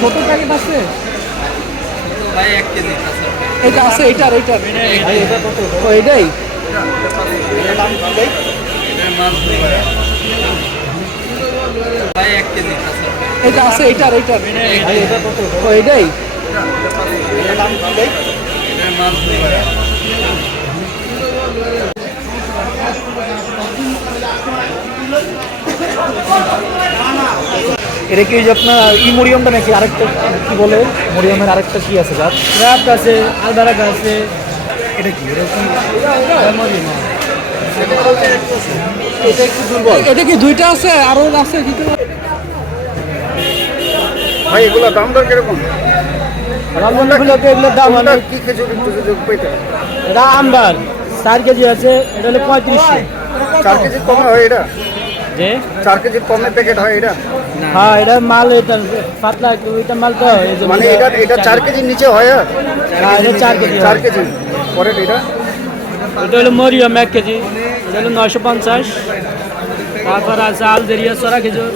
ছোট প্যাকেট আছে ভাই 1 কেজি এটা আছে এইটার ভাই এটা কত ও এটাই এটা দাম কি ভাই এটা মাছ ভাই 1 কেজি এটা আছে এইটার ভাই এটা কত ও এটাই এটা দাম কি ভাই এটা মাছ এটা কি যে আপনার মরিয়মটা নাকি আরেকটা কি বলে মরিয়মের আরেকটা কি আছে গাছ রাত আছে আলবারা আছে এটা কি এটা কি মরিয়ম এটা একটু দুর্বল এটা কি দুইটা আছে আরো আছে দিতে ভাই এগুলো দাম দর কিরকম? রামবন্ধগুলোতে এগুলোর দাম কোনটা কি খেজুর একটু যদি পেতে এটা আমবার 4 কেজি আছে এটা হলো 3500 4 কেজি কমে হয় এটা যে 4 কেজি কমে প্যাকেট হয় এটা হ্যাঁ এটা মাল এটা পাতলা একটু এটা মাল তো এই যে মানে এটা 4 কেজির নিচে হয় আর হ্যাঁ এটা 4 কেজি 4 কেজি পরে এটা এটা হলো মরিয়ম 1 কেজি এটা হলো 950 তারপর আছে আলজেরিয়া সরা খেজুর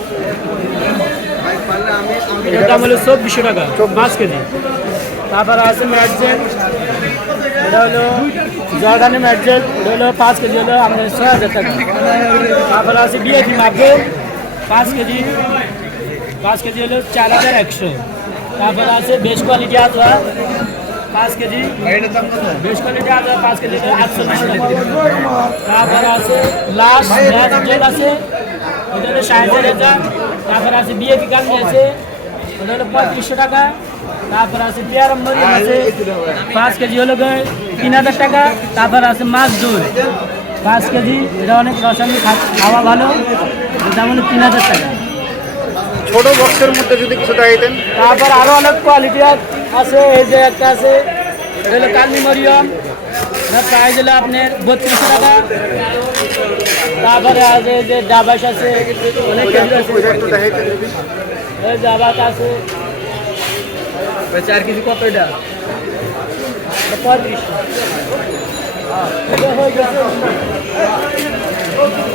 এটার দাম হলো 2400 টাকা 5 কেজি তারপর আছে ম্যাটজেল এটা হলো জর্ডানের ম্যাটজেল এটা হলো 5 কেজি হলো আমাদের 6000 টাকা তারপর আছে বিএপি মাপের 5 কেজি হলো 4100 তারপর আছে বেশ কোয়ালিটি আদা 5 কেজি বেশ কোয়ালিটি আদা 5 কেজি 820 টাকা তারপর আছে লাস্ট ম্যাটজেল আছে এটা হলো 6000 তারপর আছে বিএপি কান্দি আছে ওটা হলো 3500 টাকা তারপর আছে পেয়ারা মরিয়ম আছে 5 কেজি হলো 3000 টাকা তারপর আছে মাছ দই 5 কেজি এটা অনেক রসায়নিক খাওয়া ভালো এর দাম হলো 3000 টাকা ছোট বক্সের মধ্যে যদি কিছু দেখাইতেন তারপর আরো অনেক কোয়ালিটি আছে এই যে একটা আছে এটা হলো কালমি মরিয়ম এটার প্রাইস হলো আপনার 3200 টাকা তারপরে আছে যে ডাবাস আছে অনেক কেজি আছে ওইটা একটু দেখাইতেন যদি এই ডাবাস আছে 4 কেজি কত এটা 35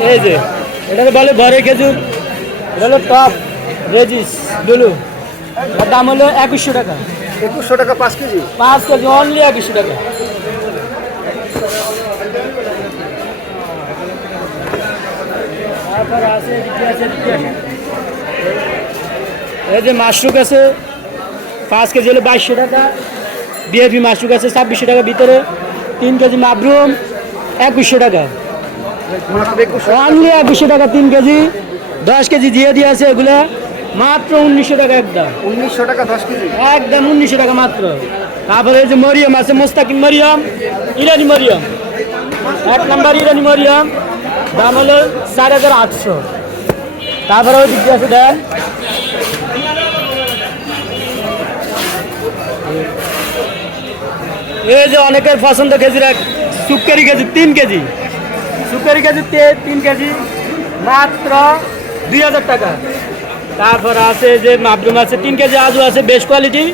এই যে এটাকে বলে ঘরে খেজুর এটা হলো টপ রেজিস ব্লু এর দাম হলো 2100 টাকা 2100 টাকা 5 কেজি 5 কেজি অনলি 2100 টাকা তারপর আছে এই যে মাশরুম আছে 5 কেজি হলো 2200 টাকা বিএফি মাশরুম আছে 2600 টাকা ভিতরে 3 কেজি মাশরুম 2100 টাকা অনলি 2100 টাকা 3 কেজি 10 কেজি দিয়ে দিয়ে আছে এগুলো মাত্র 1900 টাকা একদম 1900 টাকা 10 কেজি একদম 1900 টাকা মাত্র তারপরে এই যে মরিয়ম আছে মুস্তাকিম মরিয়ম ইরানি মরিয়ম 1 নাম্বার ইরানি মরিয়ম দাম হলো 4800 তারপরে ওই দিক দিয়ে আছে দেন এই যে অনেকের পছন্দ খেজুর সুপারি খেজুর 3 কেজি সুপারি খেজুর 3 কেজি মাত্র 2000 টাকা তারপর আছে যে মাশরুম আছে 3 কেজি আজও আছে বেস্ট কোয়ালিটি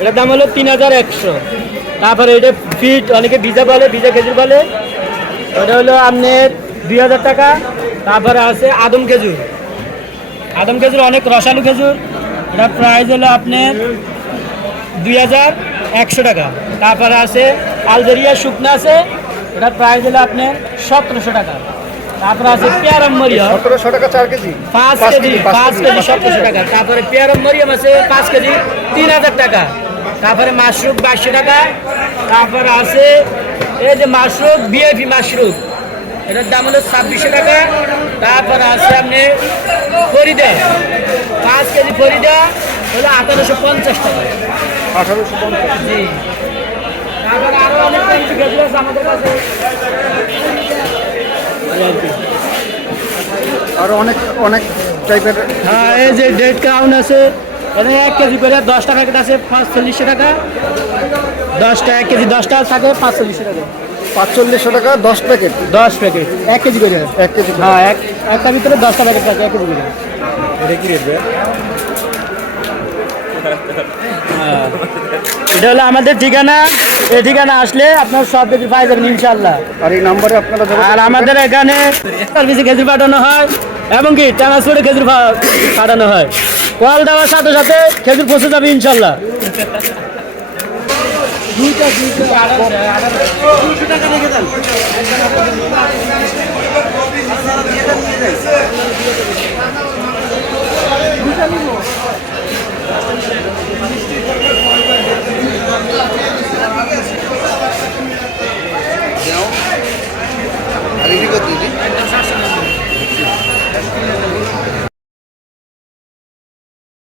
এটার দাম হলো 3100 তারপরে এটা ফিট অনেকে ভিজা বলে ভিজা খেজুর বলে ওটা হলো আপনার 2000 টাকা তারপরে আছে আদম খেজুর অনেক রসালো খেজুর এটা প্রাইস হলো আপনার 2100 টাকা তারপরে আছে আলজেরিয়া শুকনা আছে এটার প্রাইস হলো আপনার 1700 টাকা তারপরে আছে পেয়ারাম মরিয়ম 1700 টাকা 4 কেজি 5 কেজি 1700 টাকা তারপরে পেয়ারাম মরিয়ম আছে 5 কেজি 3000 টাকা তারপরে মাশরুম 2200 টাকা তারপরে আছে এই যে মাশরুম বিএফি মাশরুম এটার দাম হলো 2600 টাকা তারপরে আছে আপনি ফরিদা 5 কেজি ফরিদা হলো 1850 টাকা 1850 জি তারপরে আরো অনেক কিছু খেজুর আছে আমাদের কাছে আর অনেক টাইপের হ্যাঁ এই যে ডেড ক্রাউন আছে এটা 1 কেজি করে 10 টাকা আছে 4500 টাকা 10টা 1 কেজি 10টা থাকে 4500 টাকা 4500 টাকা 10 প্যাকেট 10 প্যাকেট 1 কেজি করে 1 কেজি হ্যাঁ একটা ভিতরে 10টা প্যাকেট থাকে 1 কেজি করে এটা কি রেট ভাই হ্যাঁ এটা হলো আমাদের ঠিকানা এই ঠিকানা আসলে আপনার সব কিছু পাই যাবেন ইনশাআল্লাহ আর এই নম্বরে আপনারা আর আমাদের এখানে সার্ভিসে খেজুর পাঠানো হয় এবং কি ট্রান্সপোর্টে খেজুর পাঠানো হয় কল দেওয়ার সাথে সাথে খেজুর পচে যাবে ইনশাল্লাহ। আর এটি কত দিদি?